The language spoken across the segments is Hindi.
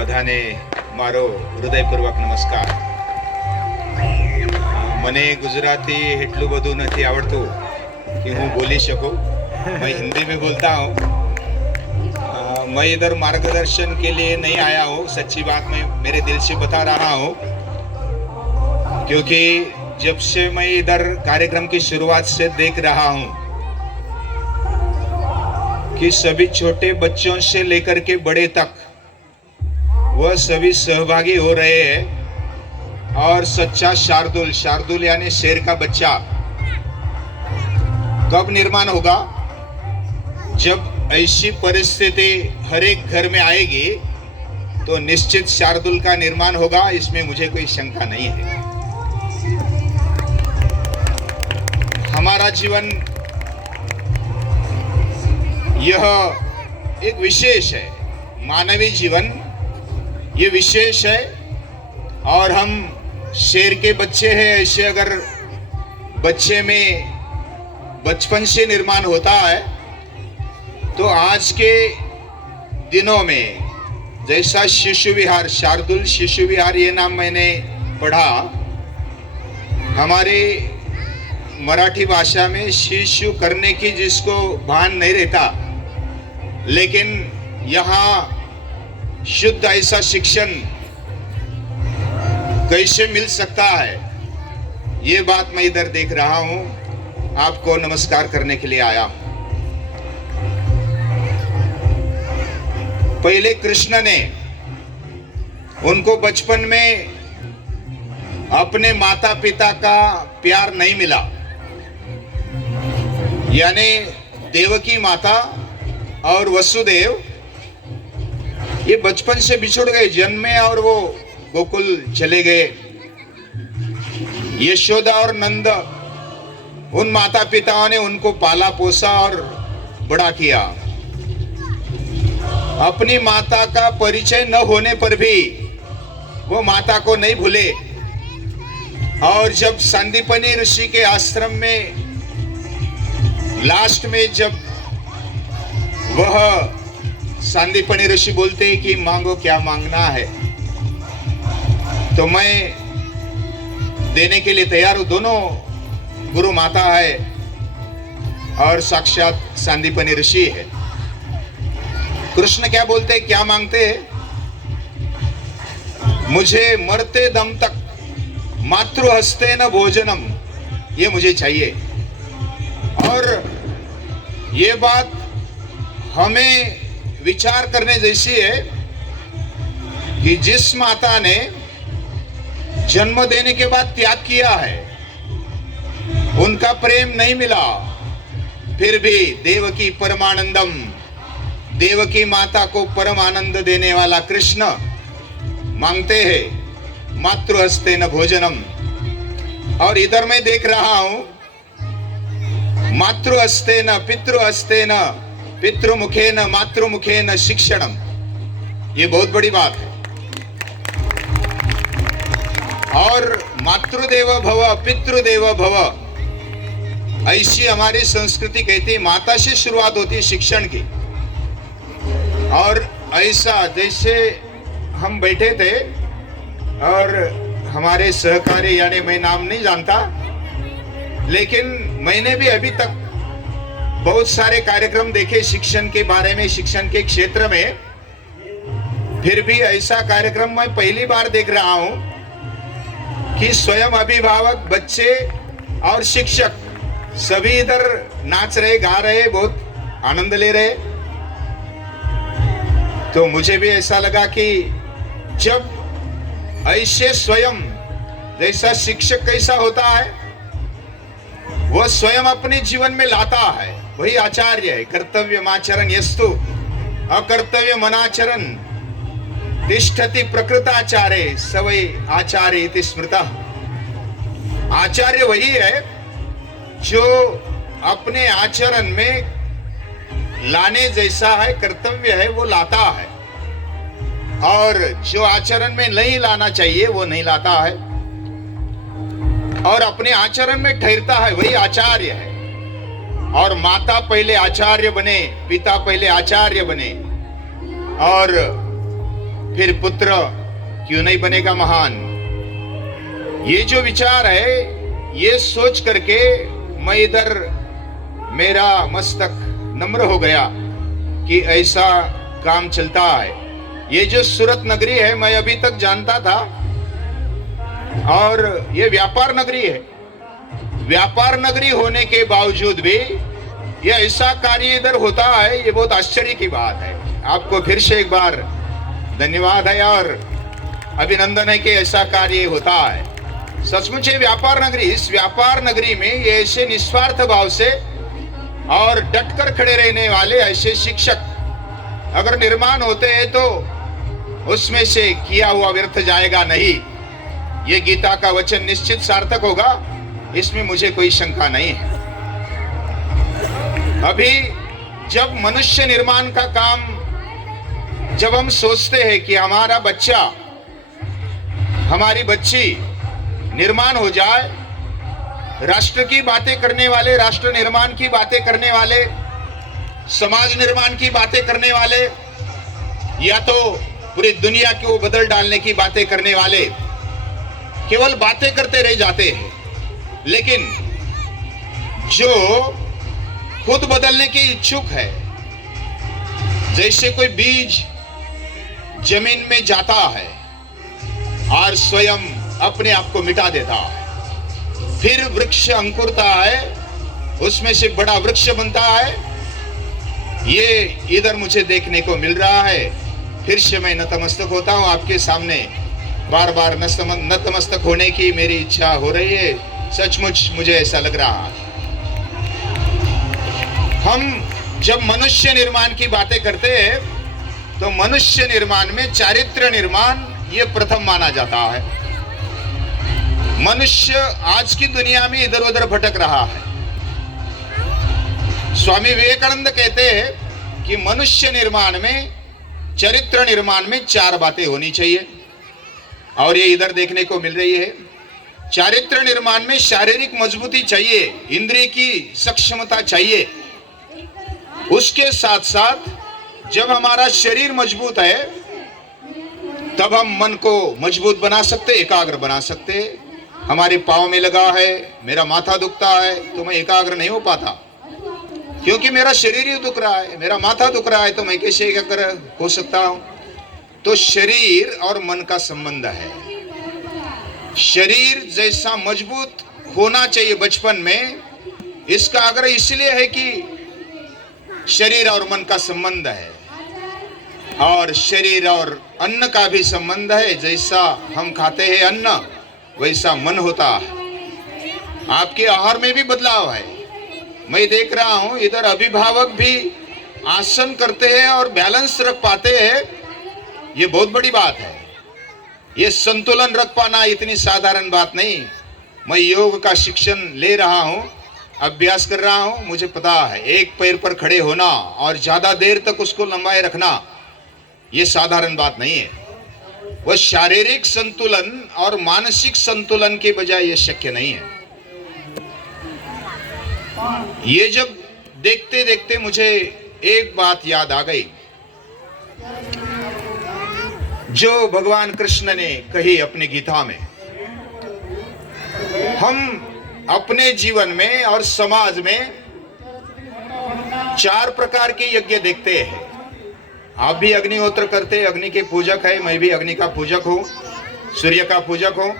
બધાને મારો હૃદયપૂર્વક નમસ્કાર. મને ગુજરાતી એટલું બધું નથી આવડતું कि હું बोली सकूं. मैं हिंदी में बोलता हूँ. मैं इधर मार्गदर्शन के लिए नहीं आया हूँ, सच्ची बात मैं मेरे दिल से बता रहा हूँ, क्योंकि जब से मैं इधर कार्यक्रम की शुरुआत से देख रहा हूँ कि सभी छोटे बच्चों से लेकर के बड़े तक वह सभी सहभागी हो रहे हैं. और सच्चा शार्दुल, शार्दुल यानी शेर का बच्चा कब निर्माण होगा? जब ऐसी परिस्थिति हर एक घर में आएगी तो निश्चित शार्दुल का निर्माण होगा, इसमें मुझे कोई शंका नहीं है. हमारा जीवन यह एक विशेष है, मानवीय जीवन ये विशेष है. और हम शेर के बच्चे हैं, ऐसे अगर बच्चे में बचपन से निर्माण होता है तो आज के दिनों में जैसा शिशु विहार, शार्दुल शिशु विहार ये नाम मैंने पढ़ा. हमारे मराठी भाषा में शिशु करने की जिसको भान नहीं रहता, लेकिन यहाँ शुद्ध ऐसा शिक्षण कैसे मिल सकता है, ये बात मैं इधर देख रहा हूँ. आपको नमस्कार करने के लिए आया. पहले कृष्ण ने उनको बचपन में अपने माता पिता का प्यार नहीं मिला, यानी देवकी माता और वसुदेव ये बचपन से बिछुड़ गए, जन्मे और वो गोकुल चले गए. यशोदा और नंद उन माता पिताओं ने उनको पाला पोसा और बड़ा किया. अपनी माता का परिचय न होने पर भी वो माता को नहीं भूले. और जब संदीपनी ऋषि के आश्रम में लास्ट में जब वह संदीपनी ऋषि बोलते हैं कि मांगो क्या मांगना है, तो मैं देने के लिए तैयार हूं. दोनों गुरु माता है और साक्षात संदीपनी ऋषि है. कृष्ण क्या बोलते हैं, क्या मांगते हैं? मुझे मरते दम तक मातृहस्ते न भोजनम, ये मुझे चाहिए. और ये बात हमें विचार करने जैसी है कि जिस माता ने जन्म देने के बाद त्याग किया है, उनका प्रेम नहीं मिला, फिर भी देवकी परमानंदम, देवकी माता को परम आनंद देने वाला कृष्ण मांगते हैं मातृहस्ते न भोजनम. और इधर मैं देख रहा हूं मातृहस्ते न पितृहस्ते न पितृमुखे न मातृमुखे न शिक्षणम. ये बहुत बड़ी बात है. और मातृदेव भव पितृदेव भव, ऐसी हमारी संस्कृति कहती है. माता से शुरुआत होती है शिक्षण की. और ऐसा जैसे हम बैठे थे और हमारे सहकारी, यानी मैं नाम नहीं जानता, लेकिन मैंने भी अभी तक बहुत सारे कार्यक्रम देखे शिक्षण के बारे में, शिक्षण के क्षेत्र में. फिर भी ऐसा कार्यक्रम मैं पहली बार देख रहा हूं कि स्वयं अभिभावक, बच्चे और शिक्षक सभी इधर नाच रहे, गा रहे, बहुत आनंद ले रहे. तो मुझे भी ऐसा लगा कि जब ऐसे स्वयं जैसा शिक्षक कैसा होता है, वह स्वयं अपने जीवन में लाता है, वही आचार्य है. कर्तव्यमाचरण यस्तु अकर्तव्य मनाचरण तिष्ठति प्रकृताचार्य सवै आचार्य इति स्मृतः. आचार्य वही है जो अपने आचरण में लाने जैसा है, कर्तव्य है, वो लाता है. और जो आचरण में नहीं लाना चाहिए वो नहीं लाता है, और अपने आचरण में ठहरता है, वही आचार्य है. और माता पहले आचार्य बने, पिता पहले आचार्य बने, और फिर पुत्र क्यों नहीं बनेगा महान। ये जो विचार है, ये सोच करके मैं इधर मेरा मस्तक नम्र हो गया कि ऐसा काम चलता है। ये जो सूरत नगरी है मैं अभी तक जानता था, और ये व्यापार नगरी है। व्यापार नगरी होने के बावजूद भी ये ऐसा कार्य इधर होता है, ये बहुत आश्चर्य की बात है। आपको फिर से एक बार धन्यवाद है और अभिनंदन है कि ऐसा कार्य होता है। सचमुच ये व्यापार नगरी, इस व्यापार नगरी में ये ऐसे निस्वार्थ भाव से और डटकर खड़े रहने वाले ऐसे शिक्षक अगर निर्माण होते हैं तो उसमें से किया हुआ व्यर्थ जाएगा नहीं। ये गीता का वचन निश्चित सार्थक होगा, इसमें मुझे कोई शंका नहीं है। अभी जब मनुष्य निर्माण का काम, जब हम सोचते हैं कि हमारा बच्चा, हमारी बच्ची निर्माण हो जाए, राष्ट्र की बातें करने वाले, राष्ट्र निर्माण की बातें करने वाले, समाज निर्माण की बातें करने वाले, या तो पूरी दुनिया को बदल डालने की बातें करने वाले केवल बातें करते रह जाते हैं, लेकिन जो खुद बदलने की इच्छुक है, जैसे कोई बीज जमीन में जाता है और स्वयं अपने आप को मिटा देता है, फिर वृक्ष अंकुरता है, उसमें से बड़ा वृक्ष बनता है। ये इधर मुझे देखने को मिल रहा है। फिर से मैं नतमस्तक होता हूं आपके सामने, बार बार नतमस्तक होने की मेरी इच्छा हो रही है। सचमुच मुझे ऐसा लग रहा है। हम जब मनुष्य निर्माण की बातें करते हैं तो मनुष्य निर्माण में चारित्र्य निर्माण ये प्रथम माना जाता है। मनुष्य आज की दुनिया में इधर उधर भटक रहा है। स्वामी विवेकानंद कहते हैं कि मनुष्य निर्माण में, चरित्र निर्माण में 4 बातें होनी चाहिए, और ये इधर देखने को मिल रही है। चारित्र निर्माण में शारीरिक मजबूती चाहिए, इंद्रिय की सक्षमता चाहिए। उसके साथ साथ जब हमारा शरीर मजबूत है तब हम मन को मजबूत बना सकते, एकाग्र बना सकते। हमारे पाँव में लगा है, मेरा माथा दुखता है तो मैं एकाग्र नहीं हो पाता, क्योंकि मेरा शरीर ही दुख रहा है। मेरा माथा दुख रहा है तो मैं कैसे एकाग्र हो सकता हूं? तो शरीर और मन का संबंध है। शरीर जैसा मजबूत होना चाहिए बचपन में, इसका आग्रह इसलिए है कि शरीर और मन का संबंध है, और शरीर और अन्न का भी संबंध है। जैसा हम खाते हैं अन्न, वैसा मन होता है। आपके आहार में भी बदलाव है। मैं देख रहा हूं इधर अभिभावक भी आसन करते हैं और बैलेंस रख पाते हैं, ये बहुत बड़ी बात है। ये संतुलन रख पाना इतनी साधारण बात नहीं। मैं योग का शिक्षण ले रहा हूं, अभ्यास कर रहा हूं, मुझे पता है एक पैर पर खड़े होना और ज्यादा देर तक उसको लंबाए रखना ये साधारण बात नहीं है। वह शारीरिक संतुलन और मानसिक संतुलन के बजाय ये शक्य नहीं है। ये जब देखते देखते मुझे एक बात याद आ गई जो भगवान कृष्ण ने कही अपनी गीता में। हम अपने जीवन में और समाज में 4 प्रकार के यज्ञ देखते हैं। आप भी अग्निहोत्र करते, अग्नि के पूजक है, मैं भी अग्नि का पूजक हूँ, सूर्य का पूजक हूँ।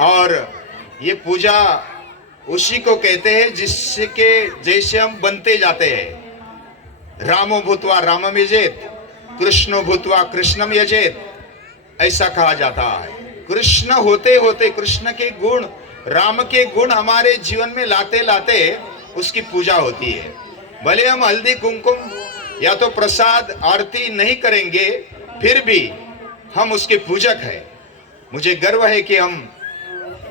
और ये पूजा उसी को कहते हैं जिसके जैसे हम बनते जाते हैं। रामो भूत्वा रामम यजेत, कृष्णो भूत्वा कृष्णम यजेत, ऐसा कहा जाता है। कृष्ण होते होते, कृष्ण के गुण, राम के गुण हमारे जीवन में लाते लाते उसकी पूजा होती है। भले हम हल्दी कुमकुम या तो प्रसाद आरती नहीं करेंगे, फिर भी हम उसके पूजक हैं। मुझे गर्व है कि हम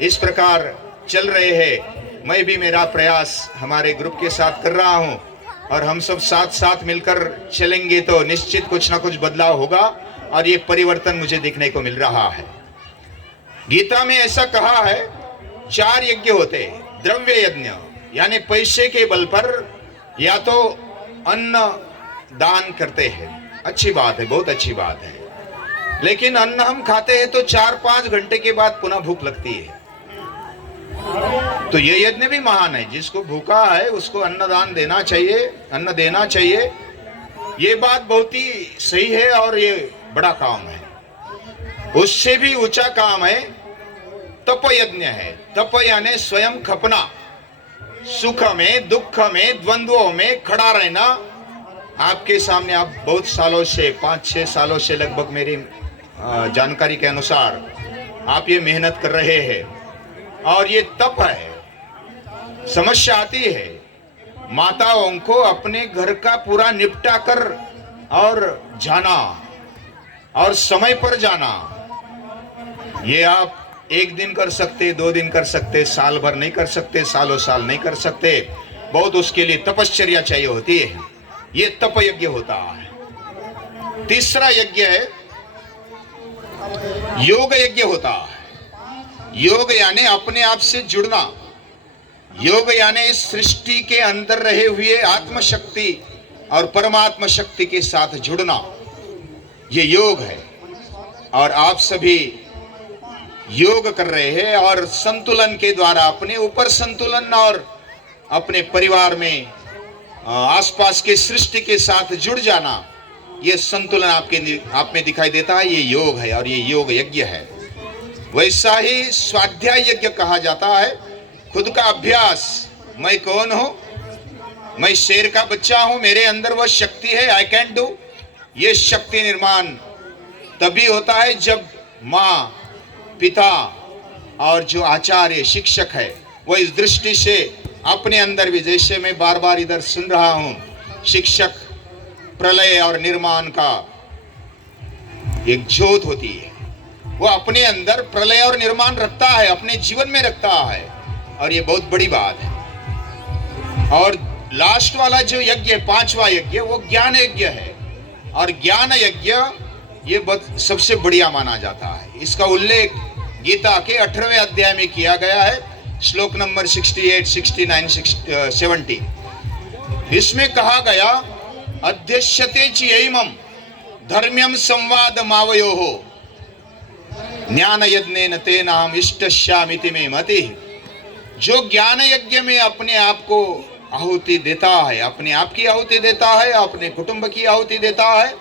इस प्रकार चल रहे हैं। मैं भी मेरा प्रयास हमारे ग्रुप के साथ कर रहा हूं, और हम सब साथ साथ मिलकर चलेंगे तो निश्चित कुछ ना कुछ बदलाव होगा, और ये परिवर्तन मुझे देखने को मिल रहा है। गीता में ऐसा कहा है 4 यज्ञ होते। द्रव्य यज्ञ यानी पैसे के बल पर या तो अन्न दान करते हैं, अच्छी बात है, बहुत अच्छी बात है। लेकिन अन्न हम खाते हैं तो 4-5 घंटे के बाद पुनः भूख लगती है। तो ये यज्ञ भी महान है। जिसको भूखा है उसको अन्नदान देना चाहिए, अन्न देना चाहिए। ये बात बहुत ही सही है और ये बड़ा काम है। उससे भी ऊंचा काम है तप यज्ञ है। तप यानी स्वयं खपना, सुख में दुख में द्वंद्वों में खड़ा रहना। आपके सामने आप बहुत सालों से 5-6 सालों से लगभग मेरी जानकारी के अनुसार आप ये मेहनत कर रहे हैं और ये तप है। समस्या आती है माताओं को अपने घर का पूरा निपटा कर और जाना और समय पर जाना। ये आप 1 दिन कर सकते, 2 दिन कर सकते, साल भर नहीं कर सकते, सालों साल नहीं कर सकते। बहुत उसके लिए तपश्चर्या चाहिए होती है। ये तप यज्ञ होता है। तीसरा यज्ञ है योग यज्ञ होता है। योग यानी अपने आप से जुड़ना। योग यानी इस सृष्टि के अंदर रहे हुए आत्मशक्ति और परमात्मा शक्ति के साथ जुड़ना, ये योग है। और आप सभी योग कर रहे हैं और संतुलन के द्वारा अपने ऊपर संतुलन और अपने परिवार में आसपास के सृष्टि के साथ जुड़ जाना, ये संतुलन आप में दिखाई देता है। ये योग है और ये योग यज्ञ है। वैसा ही स्वाध्याय यज्ञ कहा जाता है। खुद का अभ्यास, मैं कौन हूं, मैं शेर का बच्चा हूं, मेरे अंदर वह शक्ति है, आई कैन डू। ये शक्ति निर्माण तभी होता है जब माँ, पिता और जो आचार्य शिक्षक है वो इस दृष्टि से अपने अंदर भी, जैसे मैं बार बार इधर सुन रहा हूं, शिक्षक प्रलय और निर्माण का एक ज्योत होती है। वो अपने अंदर प्रलय और निर्माण रखता है, अपने जीवन में रखता है और ये बहुत बड़ी बात है। और लास्ट वाला जो यज्ञ, 5वां यज्ञ, वो ज्ञान यज्ञ है। और ज्ञान यज्ञ ये सबसे बढ़िया माना जाता है। इसका उल्लेख गीता के 18वें अध्याय में किया गया है, श्लोक नंबर 68, 69, 70। इसमें कहा गया, अध्यक्षते चैमं धर्म्यं संवाद मावयोः ज्ञान यज्ञेन तेनाम इष्टस्यामिति मे मति। जो ज्ञान यज्ञ में अपने आप को आहुति देता है, अपने आप की आहुति देता है, अपने कुटुंब की आहुति देता है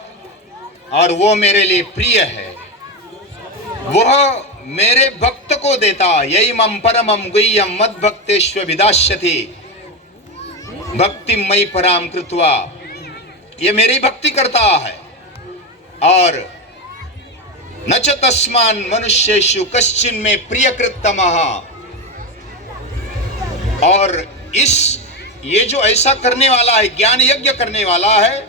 और वो मेरे लिए प्रिय है, वह मेरे भक्त को देता। यही मम परमम गुह्यम मद भक्तेश्व विदास्यति भक्ति मई पराम कृत्वा। ये मेरी भक्ति करता है। और न च तस्मान मनुष्येषु कश्चिन में प्रियकृतमः। और ये जो ऐसा करने वाला है, ज्ञान यज्ञ करने वाला है,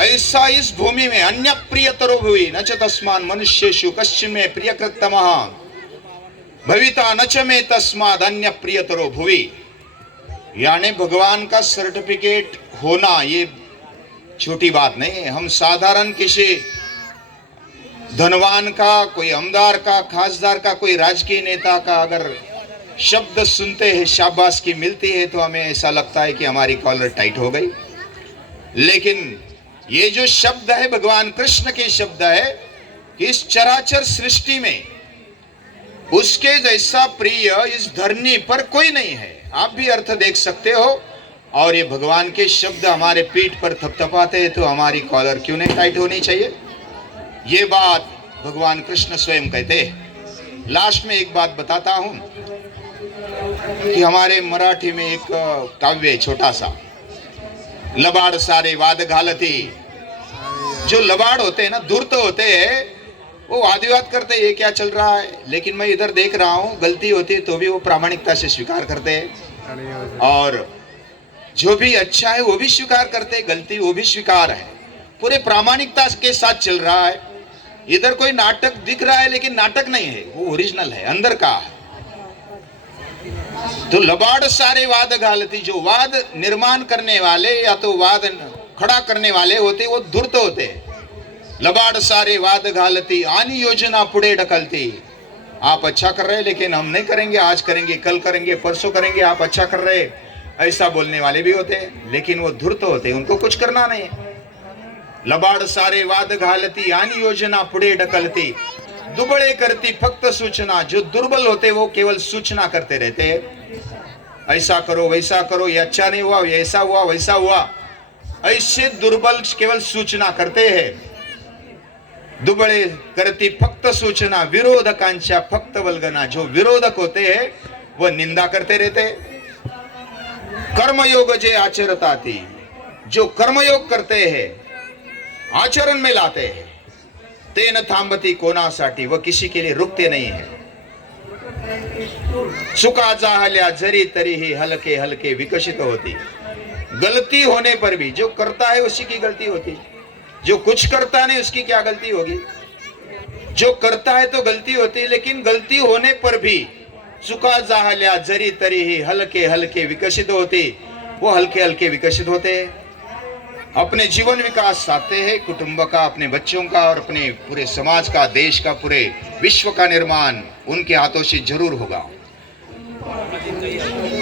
ऐसा इस भूमि में अन्य प्रियतरो भुवि न च तस्मान् मनुष्येषु कश्चिन में प्रियकृतमः भविता न च मे तस्माद् अन्य प्रियतरो भुवि। यानी भगवान का सर्टिफिकेट होना ये छोटी बात नहीं है। हम साधारण किसी धनवान का, कोई आमदार का, खासदार का, कोई राजकीय नेता का अगर शब्द सुनते हैं, शाबाश की मिलती है, तो हमें ऐसा लगता है कि हमारी कॉलर टाइट हो गई। लेकिन ये जो शब्द है भगवान कृष्ण के शब्द है कि इस चराचर सृष्टि में उसके जैसा प्रिय इस धरनी पर कोई नहीं है। आप भी अर्थ देख सकते हो। और ये भगवान के शब्द हमारे पीठ पर थपथपाते हैं तो हमारी कॉलर क्यों नहीं टाइट होनी चाहिए? ये बात भगवान कृष्ण स्वयं कहते हैं। लास्ट में एक बात बताता हूं कि हमारे मराठी में एक काव्य छोटा सा, लबाड़ सारे वाद घालती। जो लबाड़ होते हैं ना, धूर्त होते हैं, वो वाद विवाद करते हैं, ये क्या चल रहा है। लेकिन मैं इधर देख रहा हूँ, गलती होती है तो भी वो प्रामाणिकता से स्वीकार करते हैं और जो भी अच्छा है वो भी स्वीकार करते हैं, गलती वो भी स्वीकार है। पूरे प्रामाणिकता के साथ चल रहा है। इधर कोई नाटक दिख रहा है लेकिन नाटक नहीं है, वो ओरिजिनल है, अंदर का है। तो लबाड़ सारे वाद घालती। जो वाद निर्माण करने वाले या तो वाद खड़ा करने वाले होते, वो धूर्त होते। लबाड़ सारे वाद घालती आनी योजना पुढे ढकलती। आप अच्छा कर रहे लेकिन हम नहीं करेंगे, आज करेंगे, कल करेंगे, परसों करेंगे। आप अच्छा कर रहे ऐसा बोलने वाले भी होते हैं, लेकिन वो धूर्त होते, उनको कुछ करना नहीं। लबाड सारे वाद घालती आणि योजना पुढे ढकलती, दुबळे करती फक्त सूचना, जो दुर्बल होते वो केवल सूचना करते रहते हैं। ऐसा करो वैसा करो, ये अच्छा नहीं हुआ, ये ऐसा हुआ वैसा हुआ, ऐसे दुर्बल केवल सूचना करते हैं। दुबळे करती फक्त सूचना, विरोधकांच्या फक्त वल्गना, जो विरोधक होते हैं वो निंदा करते रहते। कर्मयोग जे आचरता थी, जो कर्मयोग करते हैं, आचरण में लाते हैं, तेन थांबती कोणासाठी, वह किसी के लिए रुकते नहीं है। चुका जाहल्या जरी तरीही हलके हलके विकसित होती, गलती होने पर भी जो करता है उसी की गलती होती, जो कुछ करता नहीं उसकी क्या गलती होगी। जो करता है तो गलती होती, लेकिन गलती होने पर भी चुका जाहल्या जरी तरीही हलके हलके विकसित होती, वो हल्के हल्के विकसित होते हैं, अपने जीवन विकास साधते हैं, कुटुंब का, अपने बच्चों का और अपने पूरे समाज का, देश का, पूरे विश्व का निर्माण उनके हाथों से जरूर होगा।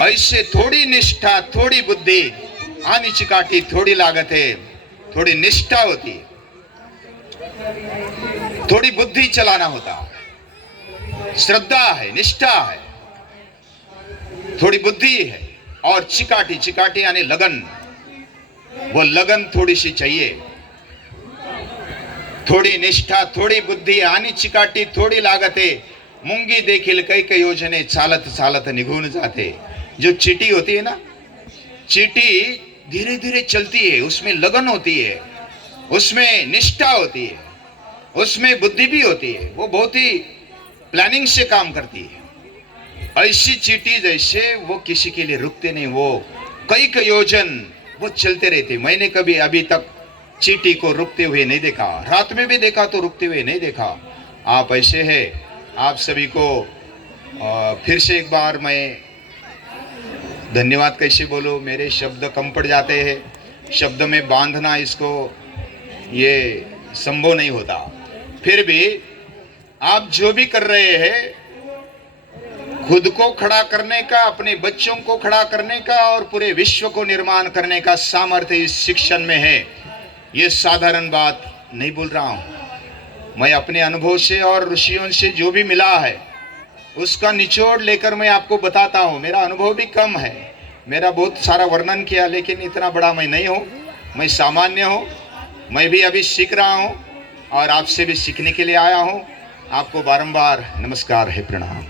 ऐसे थोड़ी निष्ठा, थोड़ी बुद्धि आणि चिकाटी, थोड़ी लागत है, थोड़ी निष्ठा होती, थोड़ी बुद्धि चलाना होता, श्रद्धा है, निष्ठा है, थोड़ी बुद्धि है, और चिकाटी, चिकाटी यानी लगन, वो लगन थोड़ी सी चाहिए। थोड़ी निष्ठा, थोड़ी बुद्धी आणि चिकाटी, थोड़ी लागते, मुंगी देखील कैक योजने चालत चालत निघून जाते। जो चीटी होती है ना, चीटी धीरे धीरे चलती है, उसमें लगन होती है, उसमें निष्ठा होती है, उसमें बुद्धि भी होती है, वो बहुत ही प्लानिंग से काम करती है। ऐसी चीटी जैसे वो किसी के लिए रुकते नहीं, वो कई योजन वो चलते रहते। मैंने कभी अभी तक चीटी को रुकते हुए नहीं देखा, रात में भी देखा तो रुकते हुए नहीं देखा। आप ऐसे हैं। आप सभी को फिर से एक बार मैं धन्यवाद कैसे बोलूं, मेरे शब्द कम पड़ जाते हैं, शब्द में बांधना इसको ये संभव नहीं होता। फिर भी आप जो भी कर रहे हैं, खुद को खड़ा करने का, अपने बच्चों को खड़ा करने का और पूरे विश्व को निर्माण करने का सामर्थ्य इस शिक्षण में है। ये साधारण बात नहीं बोल रहा हूं, मैं अपने अनुभव से और ऋषियों से जो भी मिला है उसका निचोड़ लेकर मैं आपको बताता हूं। मेरा अनुभव भी कम है, मेरा बहुत सारा वर्णन किया, लेकिन इतना बड़ा मैं नहीं हूं, मैं सामान्य हूं, मैं भी अभी सीख रहा हूं और आपसे भी सीखने के लिए आया हूं। आपको बारंबार नमस्कार है, प्रणाम।